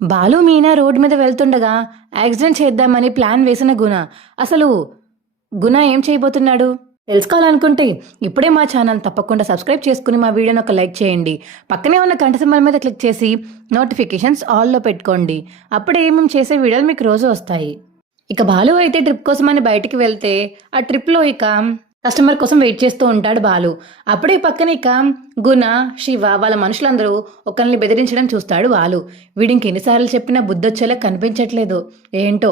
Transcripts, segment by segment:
Balu Meena road మీద వెళ్తుండగా accident చేద్దామని ప్లాన్ వేసిన గుణ. అసలు గుణ ఏం చేయబోతున్నాడు తెలుసుకోవాలనుకుంటే ఇప్పుడే మా ఛానల్ తప్పకుండా సబ్స్క్రైబ్ చేసుకుని మా వీడియోని ఒక లైక్ చేయండి. పక్కనే ఉన్న గంట సింబల్ మీద క్లిక్ చేసి నోటిఫికేషన్స్ ఆల్లో పెట్టుకోండి. అప్పుడే మేము చేసే వీడియోలు మీకు రోజు వస్తాయి. ఇక బాలు అయితే ట్రిప్ కోసమని బయటికి వెళ్తే ఆ ట్రిప్లో ఇక కస్టమర్ కోసం వెయిట్ చేస్తూ ఉంటాడు బాలు. అప్పుడే పక్కన ఇక గుణ, శివ వాళ్ళ మనుషులందరూ ఒకరిని బెదిరించడం చూస్తాడు బాలు. వీడికి ఎన్నిసార్లు చెప్పినా బుద్ధొచ్చేలా కనిపించట్లేదు. ఏంటో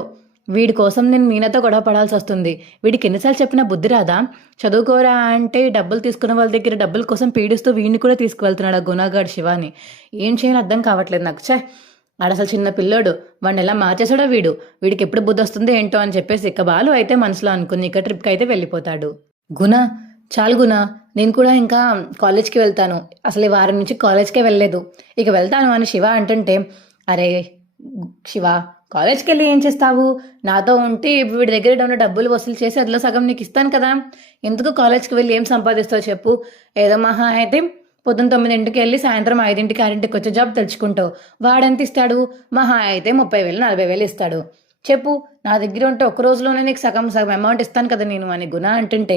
వీడి కోసం నేను మీనాతో గొడవ పడాల్సి వస్తుంది. వీడికి ఎన్నిసార్లు చెప్పినా బుద్ధి రాదా? చదువుకోరా అంటే డబ్బులు తీసుకున్న వాళ్ళ దగ్గర డబ్బుల కోసం పీడిస్తూ వీడిని కూడా తీసుకువెళ్తున్నాడు ఆ గుణగాడు శివాని. ఏం చేయాలో అర్థం కావట్లేదు నాకు. వాడు అసలు చిన్న పిల్లోడు, వాడిని ఎలా మార్చేసాడో వీడికి ఎప్పుడు బుద్ధి వస్తుందో ఏంటో అని చెప్పేసి ఇక బాలు అయితే మనసులో అనుకుని ఇక ట్రిప్కి అయితే వెళ్ళిపోతాడు. గుణ, చాలు గుణ, నేను కూడా ఇంకా కాలేజ్కి వెళ్తాను. అసలు ఈ వారం నుంచి కాలేజ్కే వెళ్ళలేదు, ఇక వెళ్తాను అని శివ అంటుంటే, అరే శివ, కాలేజ్కి వెళ్ళి ఏం చేస్తావు? నాతో ఉంటే వీడి దగ్గర ఉన్న డబ్బులు వసూలు చేసి అందులో సగం నీకు ఇస్తాను కదా. ఎందుకు కాలేజ్కి వెళ్ళి ఏం సంపాదిస్తావు చెప్పు? ఏదో మహా అయితే పొద్దున్న 9ంటికి వెళ్ళి సాయంత్రం 5ంటికి 6ంటికి వచ్చే జాబ్ తెచ్చుకుంటావు. వాడెంత ఇస్తాడు? మహా అయితే 30,000 40,000 ఇస్తాడు. చెప్పు, నా దగ్గర ఉంటే ఒక్క రోజులోనే నీకు సగం సగం అమౌంట్ ఇస్తాను కదా నేను అని గుణ అంటుంటే,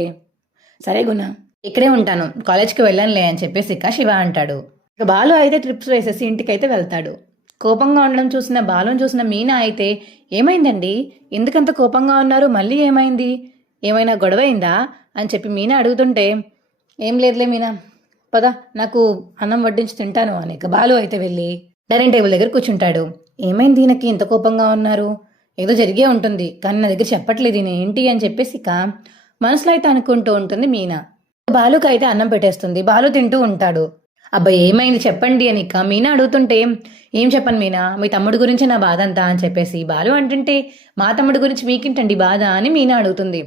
సరే గుణ, ఇక్కడే ఉంటాను, కాలేజ్కి వెళ్ళనులే అని చెప్పేసి ఇక శివ అంటాడు. ఇక బాలు అయితే ట్రిప్స్ వేసేసి ఇంటికి అయితే వెళ్తాడు. కోపంగా ఉండడం చూసిన బాలుని చూసిన మీనా అయితే, ఏమైందండి, ఎందుకంత కోపంగా ఉన్నారు, మళ్ళీ ఏమైంది, ఏమైనా గొడవ అయిందా అని చెప్పి మీనా అడుగుతుంటే, ఏం లేదులే మీనా, పద నాకు అన్నం వడ్డించి తింటాను అని ఇక బాలు అయితే వెళ్ళి డైనింగ్ టేబుల్ దగ్గర కూర్చుంటాడు. ఏమైంది ఈయనకి ఇంత కోపంగా ఉన్నారు? ఏదో జరిగే ఉంటుంది కానీ నా దగ్గర చెప్పట్లేదు ఈయన ఏంటి అని చెప్పేసి ఇక మనసులో అయితే అనుకుంటూ ఉంటుంది మీనా. బాలుకి అయితే అన్నం పెట్టేస్తుంది. బాలు తింటూ ఉంటాడు. అబ్బాయి ఏమైంది చెప్పండి అని ఇక మీనా అడుగుతుంటే, ఏం చెప్పను మీనా, మీ తమ్ముడి గురించి నా బాధ అంతా అని చెప్పేసి బాలు అంటుంటే, మా తమ్ముడి గురించి మీకేంటండి బాధ అని మీనా అడుగుతుంది.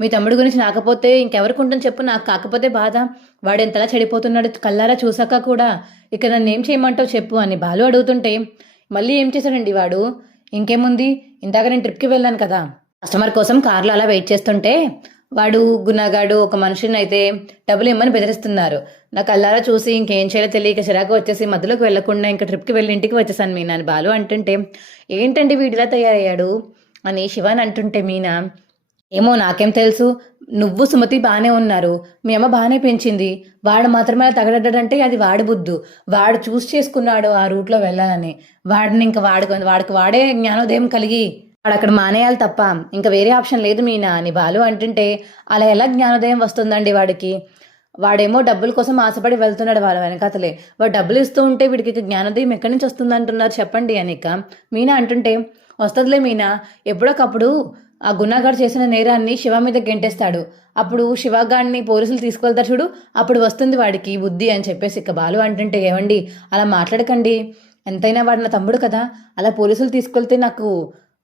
మీ తమ్ముడి గురించి నాకపోతే ఇంకెవరికి ఉంటుంది చెప్పు, నాకు కాకపోతే బాధ. వాడు ఎంతలా చెడిపోతున్నాడు కల్లారా చూసాక కూడా. ఇక నన్ను ఏం చేయమంటావు చెప్పు అని బాలు అడుగుతుంటే, మళ్ళీ ఏం చేశాడండి వాడు? ఇంకేముంది, ఇందాక నేను ట్రిప్కి వెళ్ళాను కదా, కస్టమర్ కోసం కార్లో అలా వెయిట్ చేస్తుంటే వాడు గున్నగాడు ఒక మనిషిని అయితే డబ్బులు ఇమ్మని బెదిరిస్తున్నారు. నాకు అల్లారా చూసి ఇంకేం చేయాలో తెలియక చిరాకు వచ్చేసి మధ్యలోకి వెళ్లకుండా ఇంకా ట్రిప్కి వెళ్ళి ఇంటికి వచ్చేసాను మీనా అని బాలు అంటుంటే, ఏంటండి వీడిలా తయారయ్యాడు అని శివాన్ అంటుంటే మీనా, ఏమో నాకేం తెలుసు, నువ్వు సుమతి బాగానే ఉన్నారు, మీ అమ్మ బాగానే పెంచింది, వాడు మాత్రమే తగలడ్డాడంటే అది వాడి బుద్ధు, వాడు చూస్ చేసుకున్నాడు ఆ రూట్లో వెళ్ళాలని. వాడిని ఇంకా వాడికి వాడే జ్ఞానోదయం కలిగి వాడు అక్కడ మానేయాలి తప్ప ఇంకా వేరే ఆప్షన్ లేదు మీనా అని బాలు అంటుంటే, అలా ఎలా జ్ఞానోదయం వస్తుందండి వాడికి? వాడేమో డబ్బుల కోసం ఆశపడి వెళ్తున్నాడు వాళ్ళ వెనకాతలే, వాడు డబ్బులు ఇస్తూ ఉంటే వీడికి జ్ఞానోదయం ఎక్కడి నుంచి వస్తుంది అంటున్నారు చెప్పండి అని ఇక మీనా అంటుంటే, వస్తుందిలే మీనా, ఎప్పుడోకప్పుడు ఆ గున్నాగాడు చేసిన నేరాన్ని శివ మీద గెంటేస్తాడు, అప్పుడు శివగాడిని పోలీసులు తీసుకెళ్తారు చూడు, అప్పుడు వస్తుంది వాడికి బుద్ధి అని చెప్పేసి ఇక బాలు అంటుంటే, ఏమండి అలా మాట్లాడకండి, ఎంతైనా వాడు నా తమ్ముడు కదా, అలా పోలీసులు తీసుకెళ్తే నాకు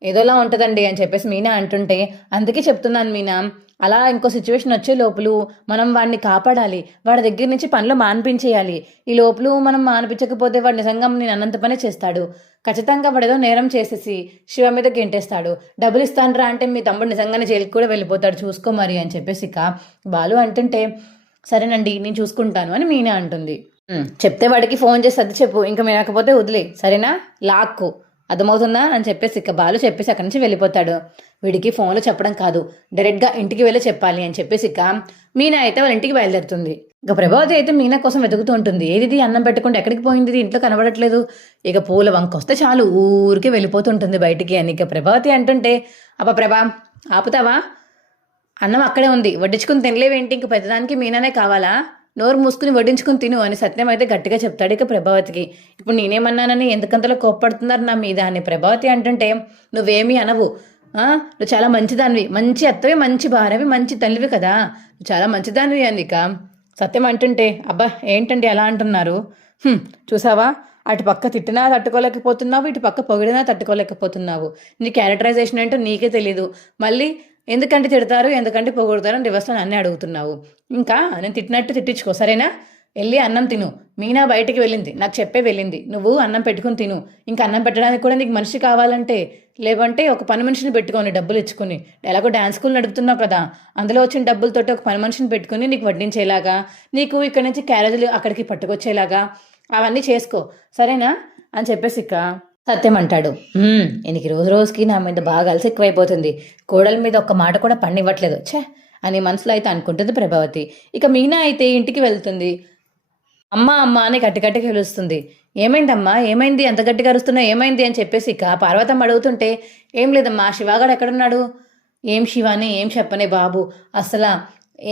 ఏదోలా ఉంటుందండి అని చెప్పేసి మీనా అంటుంటే, అందుకే చెప్తున్నాను మీనా, అలా ఇంకో సిచ్యువేషన్ వచ్చే లోపల మనం వాడిని కాపాడాలి, వాడి దగ్గర నుంచి పనులు మాన్పించేయాలి. ఈ లోపల మనం మాన్పించకపోతే వాడు నిజంగా నేను అన్నంత పనే చేస్తాడు. ఖచ్చితంగా వాడు ఏదో నేరం చేసేసి శివ మీద గెంటేస్తాడు. డబ్బులు ఇస్తానరా అంటే మీ తమ్ముడు నిజంగానే జైలుకి కూడా వెళ్ళిపోతాడు, చూసుకో మరి అని చెప్పేసి ఇక బాలు అంటుంటే, సరేనండి నేను చూసుకుంటాను అని మీనా అంటుంది. చెప్తే వాడికి ఫోన్ చేసి అది చెప్పు, ఇంకా మేకపోతే వదిలే, సరేనా, లాక్కు, అర్థమవుతుందా అని చెప్పేసి ఇక బాలు చెప్పేసి అక్కడి నుంచి వెళ్ళిపోతాడు. వీడికి ఫోన్లో చెప్పడం కాదు, డైరెక్ట్గా ఇంటికి వెళ్ళి చెప్పాలి అని చెప్పేసి ఇక మీనా అయితే వాళ్ళ ఇంటికి బయలుదేరుతుంది. ఇక ప్రభావతి అయితే మీనా కోసం వెతుకుతూ ఉంటుంది. ఏది అన్నం పెట్టుకుంటే ఎక్కడికి పోయింది, ఇంట్లో కనబడట్లేదు. ఇక పూల వంక వస్తే చాలు ఊరికి వెళ్ళిపోతుంటుంది బయటికి అని ఇక ప్రభావతి అంటుంటే, అబ్బా ప్రభా, ఆపుతావా, అన్నం అక్కడే ఉంది, వడ్డించుకుని తినలేవేంటి, ఇంక పెద్దదానికి మీనానే కావాలా, నోరు మూసుకుని వడ్డించుకుని తిను అని సత్యం అయితే గట్టిగా చెప్తాడు ఇక ప్రభావతికి. ఇప్పుడు నేనేమన్నానని ఎందుకంతలో కోప్పడుతున్నారు నా మీద అని ప్రభావతి అంటుంటే, నువ్వేమీ అనవు, నువ్వు చాలా మంచిదానివి, మంచి అత్తవి, మంచి భార్యవి, మంచి తల్లివి కదా, నువ్వు చాలా మంచిదానివి అని ఇక సత్యం అంటుంటే, అబ్బా ఏంటండి అలా అంటున్నారు, చూసావా, అటు పక్క తిట్టినా తట్టుకోలేకపోతున్నావు, ఇటు పక్క పొగిడినా తట్టుకోలేకపోతున్నావు, నీ క్యారెక్టరైజేషన్ ఏంటో నీకే తెలీదు, మళ్ళీ ఎందుకంటే తిడతారు ఎందుకంటే పొగుడతారు అని రివర్స్లో నన్నే అడుగుతున్నావు. ఇంకా నేను తిట్టినట్టు తిట్టించుకో, సరేనా, వెళ్ళి అన్నం తిను. మీనా బయటికి వెళ్ళింది, నాకు చెప్పే వెళ్ళింది, నువ్వు అన్నం పెట్టుకుని తిను. ఇంకా అన్నం పెట్టడానికి కూడా నీకు మనిషి కావాలంటే, లేవంటే ఒక పని మనిషిని పెట్టుకొని డబ్బులు ఇచ్చుకుని, ఎలాగో డ్యాన్స్ స్కూల్ నడుపుతున్నావు కదా, అందులో వచ్చిన డబ్బులతోటి ఒక పని మనిషిని పెట్టుకుని నీకు వడ్డించేలాగా, నీకు ఇక్కడ నుంచి క్యారేజీలు అక్కడికి పట్టుకొచ్చేలాగా అవన్నీ చేసుకో, సరేనా అని చెప్పేసి ఇక సత్యం అంటాడు, ఈయనకి రోజు రోజుకి నా మీద బాగా అలసి ఎక్కువైపోతుంది. కోడల మీద ఒక్క మాట కూడా పన్నివ్వట్లేదు ఛే అని మనసులో అయితే అనుకుంటుంది ప్రభావతి. ఇక మీనా అయితే ఇంటికి వెళ్తుంది. అమ్మ అమ్మ అని గట్టి గట్టిగా పిలుస్తుంది. ఏమైందమ్మా, ఏమైంది, అంత గట్టిగా అరుస్తున్నావు, ఏమైంది అని చెప్పేసి ఇక పార్వతమ్మ అడుగుతుంటే, ఏం లేదమ్మా, శివాగాడు ఎక్కడున్నాడు? ఏం శివాని, ఏం చెప్పనే బాబు, అసలు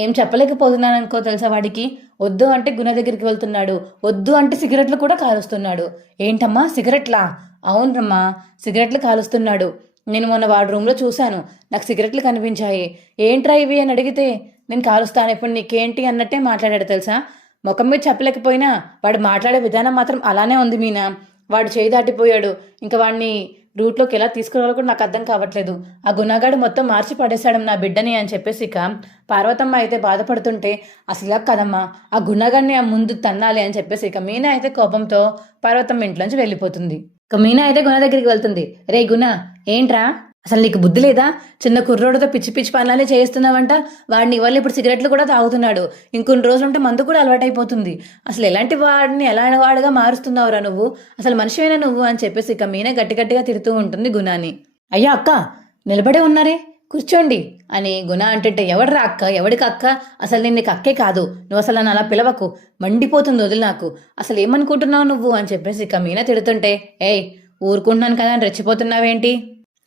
ఏం చెప్పలేకపోతున్నాను అనుకో తెలుసా వాడికి. వద్దు అంటే గుణ దగ్గరికి వెళ్తున్నాడు, వద్దు అంటే సిగరెట్లు కూడా కాలుస్తున్నాడు. ఏంటమ్మా సిగరెట్లా? అవునమ్మా, సిగరెట్లు కాలుస్తున్నాడు. నేను మొన్న వాడి రూమ్లో చూశాను, నాకు సిగరెట్లు కనిపించాయి. ఏంట్రా ఇవి అని అడిగితే, నేను కాలుస్తాను ఇప్పుడు నీకేంటి అన్నట్టే మాట్లాడాడు తెలుసా. ముఖం మీద చెప్పలేకపోయినా వాడు మాట్లాడే విధానం మాత్రం అలానే ఉంది మీనా. వాడు చేయి దాటిపోయాడు, ఇంకా వాడిని రూట్లోకి ఎలా తీసుకురావాలో కూడా నాకు అర్థం కావట్లేదు. ఆ గుణగాడు మొత్తం మార్చి పడేశాడు నా బిడ్డని అని చెప్పేసి ఇక పార్వతమ్మ అయితే బాధపడుతుంటే, అసలు ఇలా కదమ్మా, ఆ గుణగాడిని ఆ ముందు తన్నాలి అని చెప్పేసి ఇక మీనా అయితే కోపంతో పార్వతమ్మ ఇంట్లోంచి వెళ్ళిపోతుంది. ఇక మీనా అయితే గుణ దగ్గరికి వెళ్తుంది. రే గుణ, ఏంట్రా, అసలు నీకు బుద్ధి లేదా? చిన్న కుర్రోడితో పిచ్చి పిచ్చి పనులనే చేస్తున్నావంట. వాడిని వల్ల ఇప్పుడు సిగరెట్లు కూడా తాగుతున్నాడు. ఇంకొన్ని రోజులు ఉంటే మందు కూడా అలవాటైపోతుంది. అసలు ఎలాంటి వాడిని ఎలా వాడుగా మారుస్తున్నావురా నువ్వు? అసలు మనిషివేనా నువ్వు అని చెప్పేసి ఇక మీనా గట్టి గట్టిగా తిడుతూ ఉంటుంది గుణాని. అయ్యా అక్క, నిలబడే ఉన్నారే, కూర్చోండి అని గుణ అంటుంటే, ఎవడరా అక్క, ఎవడికి అక్క? అసలు నేను నీకు అక్కే కాదు, నువ్వు అసలు నన్ను అలా పిలవకు, మండిపోతుంది వదిలి నాకు. అసలు ఏమనుకుంటున్నావు నువ్వు అని చెప్పేసి ఇక మీనా తిడుతుంటే, ఏయ్ ఊరుకుంటున్నాను కదా అని రెచ్చిపోతున్నావేంటి?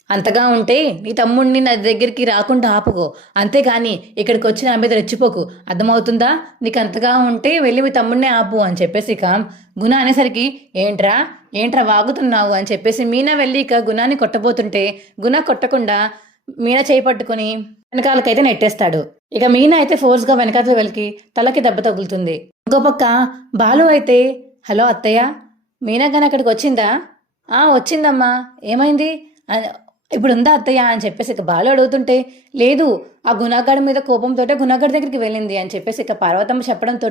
అంతగా ఉంటే నీ తమ్ముడిని నా దగ్గరికి రాకుండా ఆపుకో, అంతేగాని ఇక్కడికి వచ్చి నా మీద రెచ్చిపోకు, అర్థమవుతుందా? నీకు అంతగా ఉంటే వెళ్ళి మీ తమ్ముడినే ఆపు అని చెప్పేసి ఇక గుణ అనేసరికి, ఏంట్రా ఏంట్రా వాగుతున్నావు అని చెప్పేసి మీనా వెళ్ళి ఇక గుణాన్ని కొట్టబోతుంటే, గుణ కొట్టకుండా మీనా చేయి పట్టుకుని వెనకాలకైతే నెట్టేస్తాడు. ఇక మీనా అయితే ఫోర్స్గా వెనకాల వెళ్ళి తలకి దెబ్బ తగులుతుంది. ఇంకో పక్క బాలు అయితే, హలో అత్తయ్య, మీనా కానీ అక్కడికి వచ్చిందా? వచ్చిందమ్మా, ఏమైంది, ఇప్పుడు ఉందా అత్తయ్య అని చెప్పేసి ఇక బాలు అడుగుతుంటే, లేదు, ఆ గుణగాడి మీద కోపంతో గుణగాడి దగ్గరికి వెళ్ళింది అని చెప్పేసి ఇక పార్వతమ్మ చెప్పడంతో,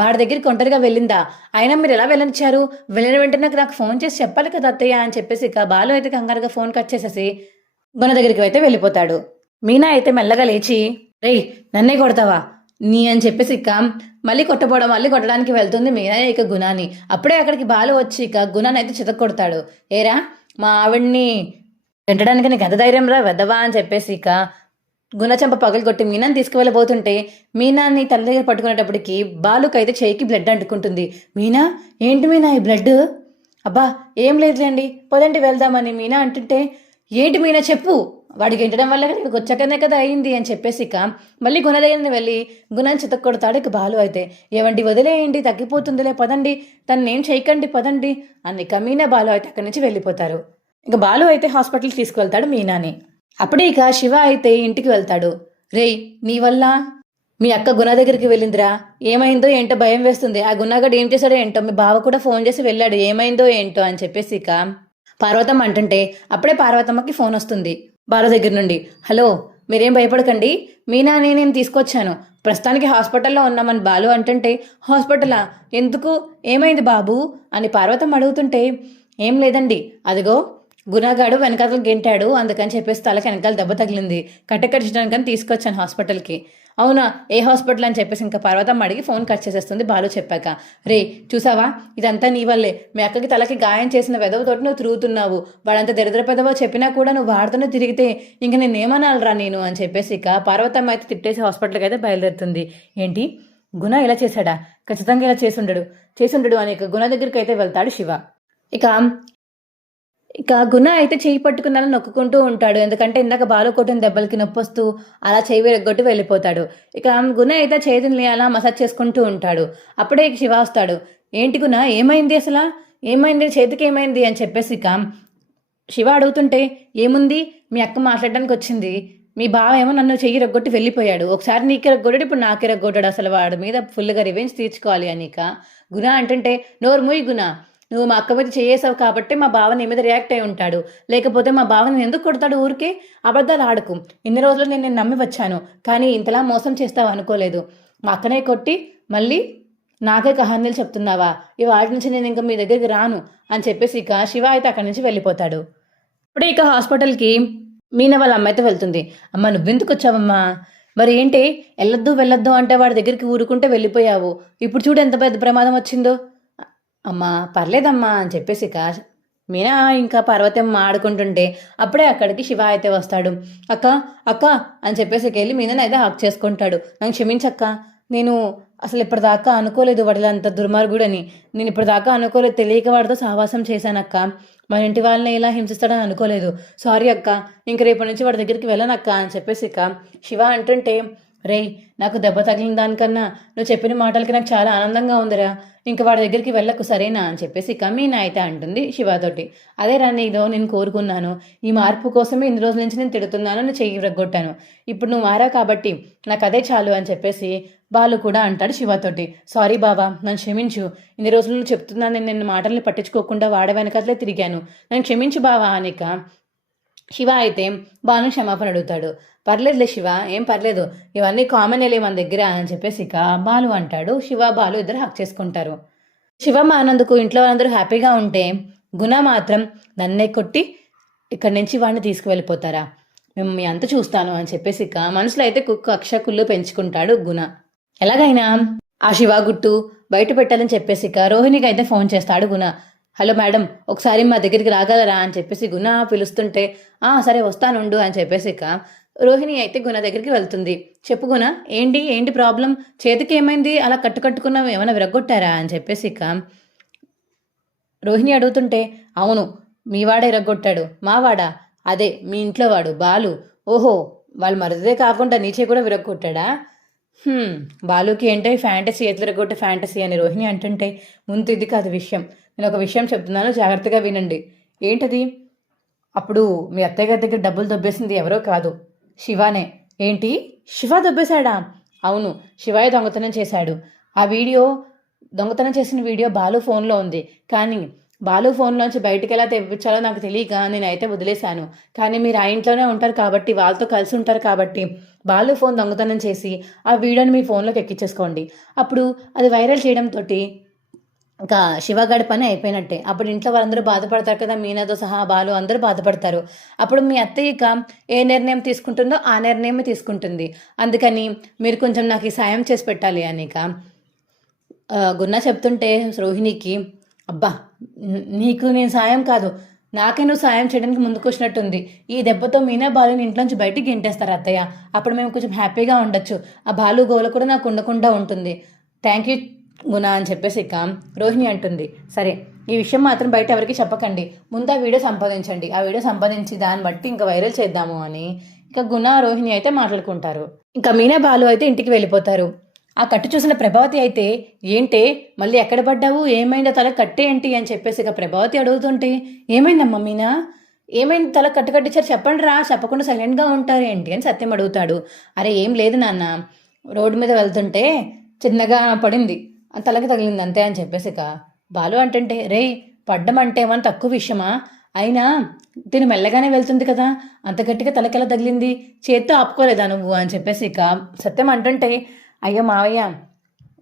వాడి దగ్గరికి ఒంటరిగా వెళ్ళిందా? అయినా మీరు ఎలా వెళ్ళనిచ్చారు? వెళ్ళిన వెంటనే నాకు ఫోన్ చేసి చెప్పాలి కదా అత్తయ్య అని చెప్పేసి ఇక బాలు అయితే కంగారుగా ఫోన్ కట్ చేసేసి గుణ దగ్గరికి అయితే వెళ్ళిపోతాడు. మీనా అయితే మెల్లగా లేచి, రేయ్ నన్నే కొడతావా నీ అని చెప్పేసి ఇక మళ్ళీ కొట్టడానికి వెళ్తుంది మీనా ఇక గుణాని. అప్పుడే అక్కడికి బాలు వచ్చి ఇక గుణాన్ని అయితే చితక్ కొడతాడు. ఏరా, మా ఆవిడ్ని వెంటడానికి నీకు ఎంత ధైర్యం రా వెదవా అని చెప్పేసి ఇక గుణచెంప పగలు కొట్టి మీనాని తీసుకువెళ్ళబోతుంటే, మీనాని తన దగ్గర పట్టుకునేటప్పటికి బాలుకైతే చేయికి బ్లడ్ అంటుకుంటుంది. మీనా, ఏంటి మీనా ఈ బ్లడ్? అబ్బా ఏం లేదులేండి, పదండి వెళ్దామని మీనా అంటుంటే, ఏంటి మీనా చెప్పు, వాడికి ఎంటడం వల్ల ఇక్కడికి వచ్చాకనే కదా అయింది అని చెప్పేసి ఇక మళ్ళీ గుణ దగ్గరని వెళ్ళి గుణాన్ని చితక్ కొడతాడు. ఇక బాలు అయితే, ఏవండి వదిలేయండి, తగ్గిపోతుందిలే, పదండి, తన్నేం చేయకండి, పదండి అని ఇక మీనా బాలు అయితే అక్కడి నుంచి వెళ్ళిపోతారు. ఇక బాలు అయితే హాస్పిటల్కి తీసుకువెళ్తాడు మీనాని. అప్పుడే ఇక శివ అయితే ఇంటికి వెళ్తాడు. రేయ్, నీ వల్ల మీ అక్క గుణ దగ్గరికి వెళ్ళిందిరా, ఏమైందో ఏంటో భయం వేస్తుంది, ఆ గుణగాడు ఏం చేశాడో ఏంటో, మీ బావ కూడా ఫోన్ చేసి వెళ్ళాడు, ఏమైందో ఏంటో అని చెప్పేసి ఇక పార్వతమ్మ అంటుంటే, అప్పుడే పార్వతమ్మకి ఫోన్ వస్తుంది బాలు దగ్గర నుండి. హలో, మీరేం భయపడకండి, మీనాని నేను తీసుకొచ్చాను, ప్రస్తుతానికి హాస్పిటల్లో ఉన్నామని బాలు అంటుంటే, హాస్పిటలా, ఎందుకు, ఏమైంది బాబు అని పార్వతమ్మ అడుగుతుంటే, ఏం లేదండి, అదిగో గుణగాడు వెనకాల గెంటాడు, అందుకని చెప్పేసి తలకి వెనకాల దెబ్బ తగిలింది, కట్టకట్టించడానికని తీసుకొచ్చాను హాస్పిటల్కి. అవునా, ఏ హాస్పిటల్ అని చెప్పేసి ఇంకా పార్వతమ్మ అడిగి ఫోన్ కట్ చేసేస్తుంది బాలు చెప్పాక. రే చూసావా, ఇదంతా నీ వల్లే, మీ అక్కకి తలకి గాయం చేసిన వెదవతోటి నువ్వు తిరుగుతున్నావు, వాడంత దరిద్ర పెదవో చెప్పినా కూడా నువ్వు వాడుతూనే తిరిగితే ఇంక నేనేమనాలరా నేను అని చెప్పేసి ఇక పార్వతమ్మ అయితే తిట్టేసి హాస్పిటల్కి అయితే బయలుదేరుతుంది. ఏంటి, గుణ ఇలా చేశాడా, ఖచ్చితంగా ఇలా చేసుండడు అని ఇక గుణ దగ్గరికి అయితే వెళ్తాడు శివ. ఇక గుణ అయితే చేయి పట్టుకున్నా నొక్కుంటూ ఉంటాడు, ఎందుకంటే ఇందాక బాలు కొట్టిన దెబ్బలకి నొప్పి వస్తూ అలా చేయి విరగొట్టి వెళ్ళిపోతాడు. ఇక గుణ అయితే చేతిని అలా మసాజ్ చేసుకుంటూ ఉంటాడు. అప్పుడే ఇక శివ వస్తాడు. ఏంటి గుణ, ఏమైంది, అసలు ఏమైంది, చేతికి ఏమైంది అని చెప్పేసి ఇక శివ అడుగుతుంటే, ఏముంది, మీ అక్క మాట్లాడడానికి వచ్చింది, మీ బావ ఏమో నన్ను చెయ్యి రగ్గొట్టి వెళ్ళిపోయాడు, ఒకసారి నీకు రగ్గొట్టాడు, ఇప్పుడు నాకే రగ్గొట్టాడు, అసలు వాడి మీద ఫుల్గా రివెంజ్ తీర్చుకోవాలి అని ఇక గుణ అంటుంటే, నోరు మూయి గుణ, నువ్వు మా అక్క మీద చేసావు కాబట్టి మా బావ నీ మీద రియాక్ట్ అయి ఉంటాడు, లేకపోతే మా బావ నేను ఎందుకు కొడతాడు, ఊరికే అబద్ధాలు ఆడుకు, ఇన్ని రోజులు నేను నమ్మి వచ్చాను, కానీ ఇంతలా మోసం చేస్తావు అనుకోలేదు, మా అక్కనే కొట్టి మళ్ళీ నాకే కహానీలు చెప్తున్నావా, ఈ వాటి నుంచి నేను ఇంకా మీ దగ్గరికి రాను అని చెప్పేసి ఇక శివ అయితే అక్కడి నుంచి వెళ్ళిపోతాడు. ఇప్పుడే ఇక హాస్పిటల్కి మీనా వాళ్ళ అమ్మాయితో వెళ్తుంది. అమ్మ, నువ్వెందుకు వచ్చావమ్మా, మరి ఏంటి, వెళ్ళొద్దు అంటే వాడి దగ్గరికి ఊరుకుంటే వెళ్ళిపోయావు, ఇప్పుడు చూడు ఎంత పెద్ద ప్రమాదం వచ్చిందో. అమ్మా పర్లేదమ్మా అని చెప్పేసి ఇక మీనా ఇంకా పార్వతం ఆడుకుంటుంటే అప్పుడే అక్కడికి శివ అయితే వస్తాడు. అక్క అక్క అని చెప్పేసి వెళ్ళి మీనని అయితే హాక్ చేసుకుంటాడు. నాకు క్షమించక్క, నేను అసలు ఇప్పటిదాకా అనుకోలేదు వాడిలో అంత దుర్మార్గుడని. నేను ఇప్పటిదాకా అనుకోలేదు, తెలియక వాడితో సహవాసం చేశానక్క. మన ఇంటి వాళ్ళని ఇలా హింసిస్తాడని అనుకోలేదు. సారీ అక్క, ఇంక రేపటి నుంచి వాడి దగ్గరికి వెళ్ళనక్క అని చెప్పేసి ఇక శివ అంటుంటే, రేయ్ నాకు దెబ్బ తగిలిన దానికన్నా నువ్వు చెప్పిన మాటలకి నాకు చాలా ఆనందంగా ఉందిరా, ఇంక వాడి దగ్గరికి వెళ్ళకు సరేనా అని చెప్పేసి ఇక మీనా అయితే అంటుంది శివతోటి. అదే రా నీదో నేను కోరుకున్నాను, ఈ మార్పు కోసమే ఇన్ని రోజుల నుంచి నేను తిడుతున్నాను, నేను చెయ్యి విరగొట్టాను, ఇప్పుడు నువ్వు మారా కాబట్టి నాకు అదే చాలు అని చెప్పేసి బాలు కూడా అంటాడు శివతోటి. సారీ బావా, నన్ను క్షమించు, ఇన్ని రోజులు నువ్వు చెప్తున్నాను, నేను నిన్న మాటల్ని పట్టించుకోకుండా వాడ వెనకట్లే తిరిగాను, నన్ను క్షమించు బావా అనిక శివ అయితే బాను క్షమాపణ అడుగుతాడు. పర్లేదులే శివ, ఏం పర్లేదు, ఇవన్నీ కామన్ వెళ్ళే మన దగ్గర అని చెప్పేసి ఇక బాలు అంటాడు. శివ బాలు ఇద్దరు హక్ చేసుకుంటారు. శివ మానందుకు ఇంట్లో వాళ్ళందరూ హ్యాపీగా ఉంటే గుణ మాత్రం నన్నే కొట్టి ఇక్కడి నుంచి వాడిని తీసుకువెళ్ళిపోతారా, మేము మీ అంత చూస్తాను అని చెప్పేసి ఇక మనసులో అయితే కక్ష కుళ్ళు పెంచుకుంటాడు గుణ. ఎలాగైనా ఆ శివ గుట్టు బయట పెట్టాలని చెప్పేసి ఇక రోహిణికి అయితే ఫోన్ చేస్తాడు గుణ. హలో మేడం, ఒకసారి మా దగ్గరికి రాగలరా అని చెప్పేసి గుణ పిలుస్తుంటే, సరే వస్తానుండు అని చెప్పేసి ఇక రోహిణి అయితే గుణ దగ్గరికి వెళ్తుంది. చెప్పు గుణ, ఏంటి ఏంటి ప్రాబ్లం, చేతికి ఏమైంది, అలా కట్టుకున్నావు, ఏమైనా విరగొట్టారా అని చెప్పేసి ఇక రోహిణి అడుగుతుంటే, అవును మీవాడే విరగొట్టాడు. మావాడా? అదే మీ ఇంట్లో వాడు బాలు. ఓహో, వాళ్ళు మరిదే కాకుండా నీచే కూడా విరగొట్టాడా? బాలుకి ఏంటో ఫ్యాంటసీ, ఎట్లా విరగొట్టే ఫ్యాంటసీ అని రోహిణి అంటుంటే, ముందు ఇది కాదు విషయం, నేను ఒక విషయం చెప్తున్నాను, జాగ్రత్తగా వినండి. ఏంటది? అప్పుడు మీ అత్తయ్య గారి దగ్గర డబ్బులు దొబ్బేసింది ఎవరో కాదు, శివానే. ఏంటి, శివ దొబ్బేశాడా? అవును, శివయ్య దొంగతనం చేశాడు. ఆ వీడియో, దొంగతనం చేసిన వీడియో బాలు ఫోన్లో ఉంది. కానీ బాలు ఫోన్లోంచి బయటికి ఎలా తెప్పించాలో నాకు తెలియక నేనైతే వదిలేశాను. కానీ మీరు ఆ ఇంట్లోనే ఉంటారు కాబట్టి, వాళ్ళతో కలిసి ఉంటారు కాబట్టి బాలు ఫోన్ దొంగతనం చేసి ఆ వీడియోని మీ ఫోన్లోకి ఎక్కించేసుకోండి. అప్పుడు అది వైరల్ చేయడంతో ఇంకా శివగాడి పని అయిపోయినట్టే. అప్పుడు ఇంట్లో వాళ్ళందరూ బాధపడతారు కదా, మీనాతో సహా బాలు అందరూ బాధపడతారు. అప్పుడు మీ అత్తయ్య ఏ నిర్ణయం తీసుకుంటుందో ఆ నిర్ణయమే తీసుకుంటుంది. అందుకని మీరు కొంచెం నాకు ఈ సాయం చేసి పెట్టాలి అనిక గున్న చెప్తుంటే రోహిణికి, అబ్బా నీకు నేను సాయం కాదు, నాకే నువ్వు సాయం చేయడానికి ముందుకు వచ్చినట్టుంది. ఈ దెబ్బతో మీనా బాలుని ఇంట్లోంచి బయటికి గెంటేస్తారు అత్తయ్య. అప్పుడు మేము కొంచెం హ్యాపీగా ఉండొచ్చు. ఆ బాలు గోల కూడా నాకు ఉండకుండా ఉంటుంది. థ్యాంక్ యూ గుణ అని చెప్పేసి ఇక రోహిణి అంటుంది. సరే, ఈ విషయం మాత్రం బయట ఎవరికి చెప్పకండి, ముందు ఆ వీడియో సంపాదించండి, ఆ వీడియో సంపాదించి దాన్ని బట్టి ఇంకా వైరల్ చేద్దాము అని ఇక గుణ రోహిణి అయితే మాట్లాడుకుంటారు. ఇంకా మీనా బాలు అయితే ఇంటికి వెళ్ళిపోతారు. ఆ కట్టు చూసిన ప్రభావతి అయితే, ఏంటే మళ్ళీ ఎక్కడ పడ్డావు, ఏమైందో తల కట్టేంటి అని చెప్పేసి ఇక ప్రభావతి అడుగుతుంటే, ఏమైందమ్మా మీనా, ఏమైంది, తల కట్టించారు చెప్పండి రా, చెప్పకుండా సైలెంట్గా ఉంటారు ఏంటి అని సత్యం అడుగుతాడు. అరే ఏం లేదు నాన్న, రోడ్డు మీద వెళ్తుంటే చిన్నగా పడింది, తలకి తగిలింది అంతే అని చెప్పేసి ఇక బాలు అంటుంటే, రేయ్ పడ్డం అంటే ఏమన్నా తక్కువ విషయమా, అయినా తిని మెల్లగానే వెళ్తుంది కదా, అంత గట్టిగా తలకెలా తగిలింది, చేత్తో ఆపుకోలేదా నువ్వు అని చెప్పేసి ఇక సత్యం అంటుంటే, అయ్యో మావయ్య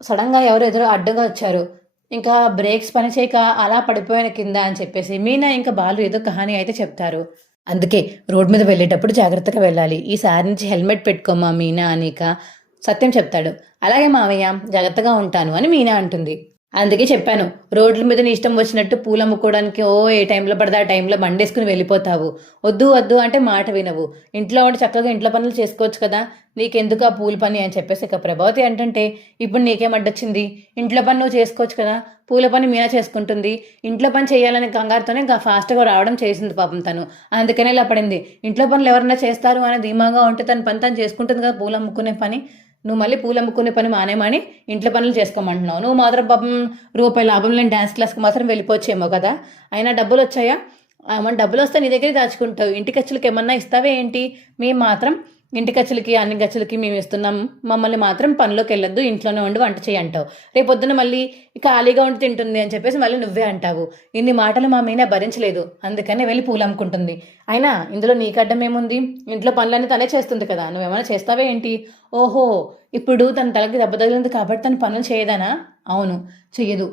సడన్గా ఎవరు ఎదురు అడ్డుగా వచ్చారు, ఇంకా బ్రేక్స్ పని చేయక అలా పడిపోయిన కింద అని చెప్పేసి మీనా ఇంకా బాలు ఏదో కహాని అయితే చెప్తారు. అందుకే రోడ్ మీద వెళ్ళేటప్పుడు జాగ్రత్తగా వెళ్ళాలి, ఈసారి నుంచి హెల్మెట్ పెట్టుకోమా మీనా అనిక సత్యం చెప్తాడు. అలాగే మావయ్య, జాగ్రత్తగా ఉంటాను అని మీనా అంటుంది. అందుకే చెప్పాను, రోడ్ల మీద నీ ఇష్టం వచ్చినట్టు పూలు అమ్ముకోవడానికి ఏ టైంలో పడితే ఆ టైంలో బండేసుకుని వెళ్ళిపోతావు, వద్దు వద్దు అంటే మాట వినవు, ఇంట్లో ఉండి చక్కగా ఇంట్లో పనులు చేసుకోవచ్చు కదా, నీకెందుకు ఆ పూల పని అని చెప్పేసి ఇక ప్రభావతి అంటుంటే, ఇప్పుడు నీకేం అడ్డొచ్చింది, ఇంట్లో పని నువ్వు చేసుకోవచ్చు కదా, పూల పని మీనా చేసుకుంటుంది, ఇంట్లో పని చేయాలని కంగారుతోనే ఫాస్ట్గా రావడం చేసింది పాపం తను, అందుకనే ఇలా పడింది. ఇంట్లో పనులు ఎవరైనా చేస్తారు అనే ధీమాగా ఉంటే తన పని తను చేసుకుంటుంది కదా, పూలు అమ్ముకునే పని, నువ్వు మళ్ళీ పూలు అమ్ముకునే పని మానేమని ఇంట్లో పనులు చేసుకోమంటున్నావు, నువ్వు మాత్రం పాపం రూపాయి లాభం లేని డ్యాన్స్ క్లాస్కి మాత్రం వెళ్ళిపోవచ్చేమో కదా, అయినా డబ్బులు వచ్చాయా, మన డబ్బులు వస్తే నీ దగ్గర దాచుకుంటావు, ఇంటి ఖర్చులకి ఏమన్నా ఇస్తావే ఏంటి, మేము మాత్రం ఇంటి ఖర్చులకి అన్ని ఖర్చులకి మేము ఇస్తున్నాం, మమ్మల్ని మాత్రం పనిలోకి వెళ్ళొద్దు, ఇంట్లోనే ఉండి వంట చేయి అంటావు, రేపొద్దున మళ్ళీ ఖాళీగా ఉండి తింటుంది అని చెప్పేసి మళ్ళీ నువ్వే అంటావు. ఇన్ని మాటలు మా మీనా భరించలేదు, అందుకనే వెళ్ళి పూలు అమ్ముకుంటుంది. అయినా ఇందులో నీకు అడ్డం ఏముంది, ఇంట్లో పనులన్నీ తనే చేస్తుంది కదా, నువ్వేమైనా చేస్తావే ఏంటి, ఓహో ఇప్పుడు తన తలకి దెబ్బ తగిలింది కాబట్టి తను పనులు చేయదానా, అవును చెయ్యదు,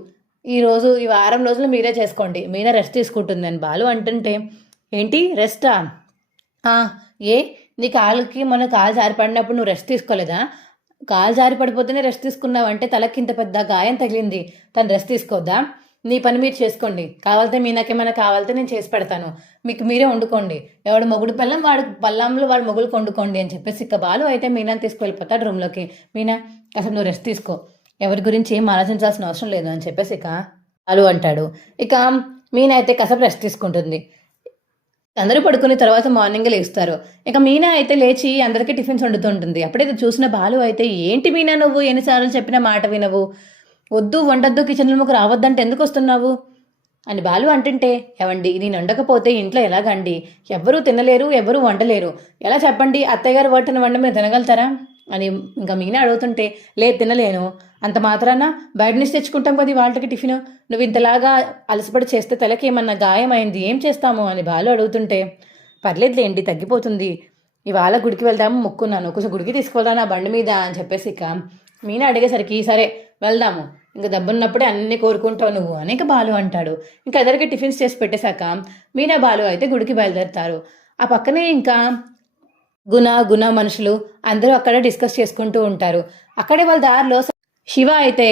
ఈ వారం రోజులు మీరే చేసుకోండి, మీరే రెస్ట్ తీసుకుంటుంది అని బాలు అంటుంటే, ఏంటి రెస్టా, ఏ నీ కాలుకి మన కాలు జారి పడినప్పుడు నువ్వు రెస్ట్ తీసుకోలేదా, కాలు జారి పడిపోతేనే రెస్ట్ తీసుకున్నావు అంటే తలకి ఇంత పెద్ద గాయం తగిలింది, తను రెస్ట్ తీసుకోవద్దా, నీ పని మీరు చేసుకోండి, కావాలితే మీ నాకేమైనా కావాలితే నేను చేసి పెడతాను, మీకు మీరే వండుకోండి, ఎవడు మొగుడు పళ్ళం వాడు పళ్ళంలో వాడు మొగుడుకు వండుకోండి అని చెప్పేసి ఇక బాలు అయితే మీనాని తీసుకువెళ్ళిపోతాడు రూమ్లోకి. మీనా అసలు నువ్వు రెస్ట్ తీసుకో, ఎవరి గురించి ఏం ఆలోచించాల్సిన అవసరం లేదు అని చెప్పేసి ఇక బాలు అంటాడు. ఇక మీనా అయితే కాసేపు రెస్ట్ తీసుకుంటుంది. అందరూ పడుకున్న తర్వాత మార్నింగ్ లేస్తారు. ఇక మీనా అయితే లేచి అందరికీ టిఫిన్స్ వండుతుంటుంది. అప్పుడైతే చూసిన బాలు అయితే, ఏంటి మీనా నువ్వు ఎన్నిసార్లు చెప్పిన మాట వినవు, వద్దు వండొద్దు కిచెన్ రూమ్కి రావద్దంటే ఎందుకు వస్తున్నావు అని బాలు అంటుంటే, ఏవండి నేను వండకపోతే ఇంట్లో ఎలాగండి, ఎవ్వరూ తినలేరు, ఎవరూ వండలేరు, ఎలా చెప్పండి, అత్తయ్య గారు వంటను వండ మీరు తినగలుగుతారా అని ఇంకా మీనా అడుగుతుంటే, లేదు తినలేను, అంత మాత్రాన బయట నుంచి తెచ్చుకుంటాం కదా వాళ్ళకి టిఫిన్, నువ్వు ఇంతలాగా అలసిపడి చేస్తే తలకి ఏమన్నా గాయమైంది ఏం చేస్తాము అని బాలు అడుగుతుంటే, పర్లేదులేండి తగ్గిపోతుంది, ఇవాళ గుడికి వెళ్దాము మొక్కున్నాను, కొంచెం గుడికి తీసుకువెళ్దాను ఆ బండి మీద అని చెప్పేసి ఇక మీనా అడిగేసరికి, సరే వెళ్దాము, ఇంకా దెబ్బన్నప్పుడే అన్నీ కోరుకుంటావు నువ్వు అని ఇక బాలు అంటాడు. ఇంకా ఎదరికి టిఫిన్స్ చేసి పెట్టేశాక మీనా బాలు అయితే గుడికి బయలుదేరుతారు. ఆ పక్కనే ఇంకా గుణ మనుషులు అందరూ అక్కడ డిస్కస్ చేసుకుంటూ ఉంటారు. అక్కడే వాళ్ళ దారిలో శివ అయితే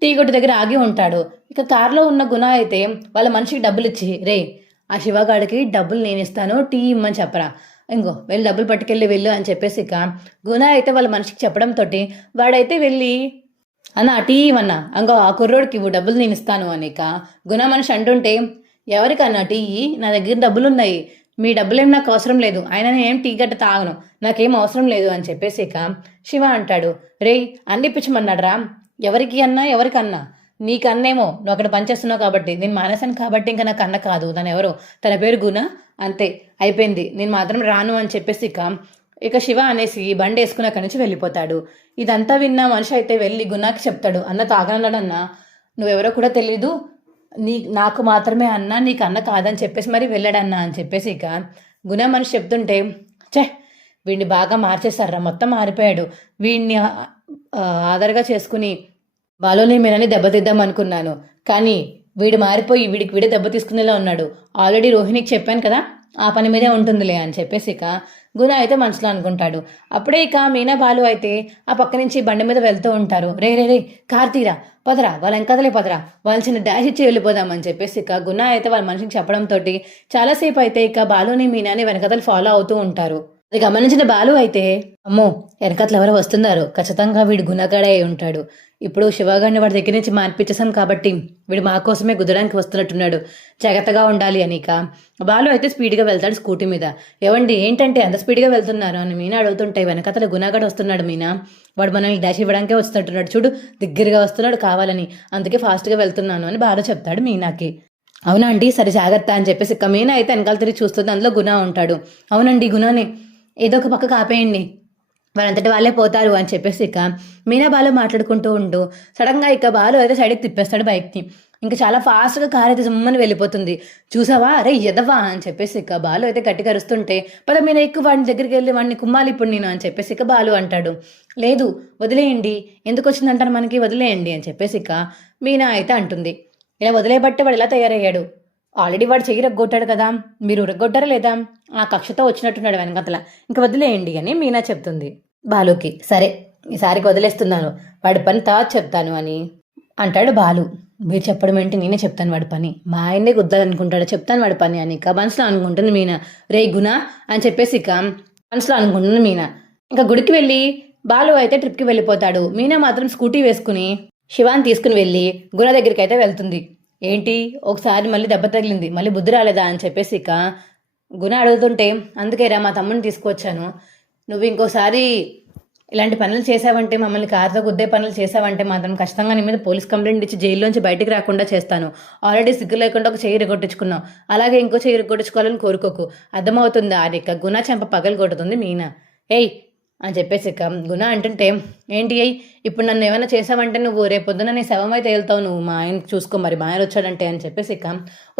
టీ కొట్టు దగ్గర ఆగి ఉంటాడు. ఇక కారులో ఉన్న గుణ అయితే వాళ్ళ మనిషికి డబ్బులు ఇచ్చి, రే ఆ శివగాడికి డబ్బులు నేను ఇస్తాను, టీ ఇమ్మని చెప్పరా, ఇంకో వెళ్ళి డబ్బులు పట్టుకెళ్ళి వెళ్ళు అని చెప్పేసి ఇక గుణ అయితే వాళ్ళ మనిషికి చెప్పడంతో వాడైతే వెళ్ళి, అన్న టీ ఇవ్వన్నా, అంగో ఆ కుర్రోడికి ఇవ్వు, డబ్బులు నేను ఇస్తాను అని ఇక గుణ మనిషి అంటుంటే, ఎవరికన్నా టీ, నా దగ్గర డబ్బులు ఉన్నాయి, మీ డబ్బులేం నాకు అవసరం లేదు, ఆయన నేనేం టీ గట్ట తాగను, నాకేం అవసరం లేదు అని చెప్పేసి ఇక శివ అంటాడు, రే అన్ని ఇప్పించమన్నాడు రా, ఎవరికి అన్నా ఎవరికన్నా, నీకన్నేమో నువ్వు అక్కడ పనిచేస్తున్నావు కాబట్టి, నేను మానేశాను కాబట్టి ఇంకా నాకు అన్న కాదు, తను ఎవరో, తన పేరు గుణ, అంతే అయిపోయింది, నేను మాత్రం రాను అని చెప్పేసి ఇక శివ అనేసి బండి వేసుకుని అక్కడి నుంచి వెళ్ళిపోతాడు. ఇదంతా విన్న మనిషి అయితే వెళ్ళి గుణాకి చెప్తాడు, అన్న తాగనన్నాడన్నా, నువ్వెవరో కూడా తెలీదు, నాకు మాత్రమే అన్న, నీకు అన్న కాదని చెప్పేసి మరి వెళ్ళాడన్నా అని చెప్పేసి ఇక గుణ మనిషి చెప్తుంటే, వీడిని బాగా మార్చేశారా, మొత్తం మారిపోయాడు, వీడిని ఆధారగా చేసుకుని బాలోని మీనని దెబ్బతిద్దాం అనుకున్నాను, కానీ వీడు మారిపోయి వీడే దెబ్బ తీసుకునేలా ఉన్నాడు, ఆల్రెడీ రోహిణికి చెప్పాను కదా, ఆ పని మీదే ఉంటుందిలే అని చెప్పేసి ఇక గుణ అయితే మనసులో అనుకుంటాడు. అప్పుడే ఇక మీనా బాలు అయితే ఆ పక్క నుంచి బండి మీద వెళ్తూ ఉంటారు. రే కార్తీరా పదరా, వాళ్ళ వెనకదలే పదరా, వాళ్ళ చిన్న డాష్ ఇచ్చి వెళ్ళిపోదామని చెప్పేసి ఇక గుణ అయితే వాళ్ళ మనిషికి చెప్పడంతో చాలాసేపు అయితే ఇక బాలుని మీనాని వెనకదలు ఫాలో అవుతూ ఉంటారు. అది గమనించిన బాలు అయితే, అమ్మో వెనకతలు ఎవరో వస్తున్నారు, ఖచ్చితంగా వీడు గుణగాడే అయి ఉంటాడు, ఇప్పుడు శివగాడిని వాడి దగ్గర నుంచి మార్పిచ్చేసాం కాబట్టి వీడు మా కోసమే గుద్దడానికి వస్తున్నట్టున్నాడు, జాగ్రత్తగా ఉండాలి అని ఇక బాలు అయితే స్పీడ్గా వెళ్తాడు స్కూటీ మీద. ఏవండి ఏంటంటే అంత స్పీడ్గా వెళ్తున్నారు అని మీనా అడుగుతుంటాయి. వెనకతల గుణగాడు వస్తున్నాడు మీనా, వాడు మనల్ని డాష్ ఇవ్వడానికే వస్తున్నట్టున్నాడు, చూడు దగ్గరగా వస్తున్నాడు కావాలని, అందుకే ఫాస్ట్గా వెళ్తున్నాను అని బాలు చెప్తాడు మీనాకి. అవునా అండి, సరే జాగ్రత్త అని చెప్పేసి ఇక మీనా అయితే వెనకాల తిరిగి చూస్తుంది. అందులో గుణ ఉంటాడు. అవునండి గుణాని ఏదో ఒక పక్కకు ఆపేయండి, వాళ్ళంతటి వాళ్ళే పోతారు అని చెప్పేసి ఇక మీనా బాలు మాట్లాడుకుంటూ ఉంటూ సడన్గా ఇక బాలు అయితే సైడ్కి తిప్పేస్తాడు బైక్ని. ఇంకా చాలా ఫాస్ట్గా కార్ అయితే జమ్మని వెళ్ళిపోతుంది. చూసావా అరే ఎదవా అని చెప్పేసి ఇక బాలు అయితే గట్టిగా అరుస్తుంటే, పద మీనా ఎక్కువ వాడిని దగ్గరికి వెళ్ళి వాడిని కుమ్మాలి ఇప్పుడు నేను అని చెప్పేసి ఇక బాలు అంటాడు. లేదు వదిలేయండి, ఎందుకు వచ్చిందంటారు మనకి, వదిలేయండి అని చెప్పేసి ఇక మీనా అయితే అంటుంది. ఇలా వదిలేబట్టే వాడు ఇలా తయారయ్యాడు, ఆల్రెడీ వాడు చెయ్యి రగ్గొట్టాడు కదా, మీరు ఉరగొట్టారా లేదా, ఆ కక్షతో వచ్చినట్టున్నాడు వెనకతల, ఇంకా వదిలేయండి అని మీనా చెప్తుంది బాలుకి. సరే ఈసారికి వదిలేస్తున్నాను, వాడి పని తర్వాత చెప్తాను అని అంటాడు బాలు. మీరు చెప్పడం ఏంటి, నేనే చెప్తాను వాడి పని, మా ఆయన్నే గుద్దాలనుకుంటాడు, చెప్తాను వాడి పని అని ఇక మనసులో అనుకుంటుంది మీనా. రే గుణ అని చెప్పేసి ఇక మనసులో అనుకుంటుంది మీనా. ఇంకా గుడికి వెళ్ళి బాలు అయితే ట్రిప్కి వెళ్ళిపోతాడు. మీనా మాత్రం స్కూటీ వేసుకుని శివాని తీసుకుని వెళ్ళి గుణ దగ్గరికి అయితే వెళ్తుంది. ఏంటి ఒకసారి మళ్ళీ దెబ్బ తగిలింది, మళ్ళీ బుద్ధి రాలేదా అని చెప్పేసి ఇక గుణ అడుగుతుంటే, అందుకేరా మా తమ్ముడిని తీసుకొచ్చాను, నువ్వు ఇంకోసారి ఇలాంటి పనులు చేసావంటే, మమ్మల్ని కారుతో గుద్దే పనులు చేసావంటే మాత్రం ఖచ్చితంగా నీ మీద పోలీస్ కంప్లైంట్ ఇచ్చి జైల్లోంచి బయటికి రాకుండా చేస్తాను, ఆల్రెడీ సిగ్గు లేకుండా ఒక చెయ్యి కొట్టించుకున్నావు, అలాగే ఇంకో చెయ్యి కొట్టించుకోవాలని కోరుకోకు, అర్థమవుతుందా అని ఇక గుణ చెంప పగలు కొడుతుంది మీనా. ఏయ్ అని చెప్పేసి ఇక గుణ అంటుంటే, ఏంటి అయ్యి ఇప్పుడు నన్ను ఏమైనా చేసావంటే నువ్వు రేపొద్దున నీ శవం అయితే వెళ్తావు, నువ్వు మా ఆయన చూసుకో, మరి మా ఆయన వచ్చాడంటే అని చెప్పేసి ఇక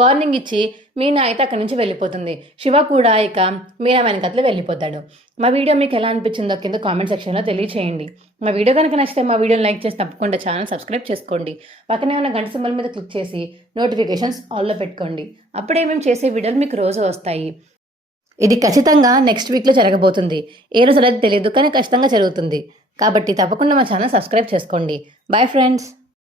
వార్నింగ్ ఇచ్చి మీనా అయితే అక్కడి నుంచి వెళ్ళిపోతుంది. శివ కూడా ఇక మీనా వెనకట్లు వెళ్ళిపోతాడు. మా వీడియో మీకు ఎలా అనిపించిందో కింద కామెంట్ సెక్షన్లో తెలియచేయండి. మా వీడియో కనుక నచ్చితే మా వీడియోని లైక్ చేసి తప్పకుండా ఛానల్ సబ్స్క్రైబ్ చేసుకోండి. పక్కనే ఉన్న గంట సింబల్ మీద క్లిక్ చేసి నోటిఫికేషన్స్ ఆల్లో పెట్టుకోండి. అప్పుడే మేము చేసే వీడియోలు మీకు రోజు వస్తాయి. ఇది ఖచ్చితంగా నెక్స్ట్ వీక్లో జరగబోతుంది, ఏ రోజు అనేది తెలియదు కానీ ఖచ్చితంగా జరుగుతుంది, కాబట్టి తప్పకుండా మా ఛానల్ సబ్స్క్రైబ్ చేసుకోండి. Bye friends.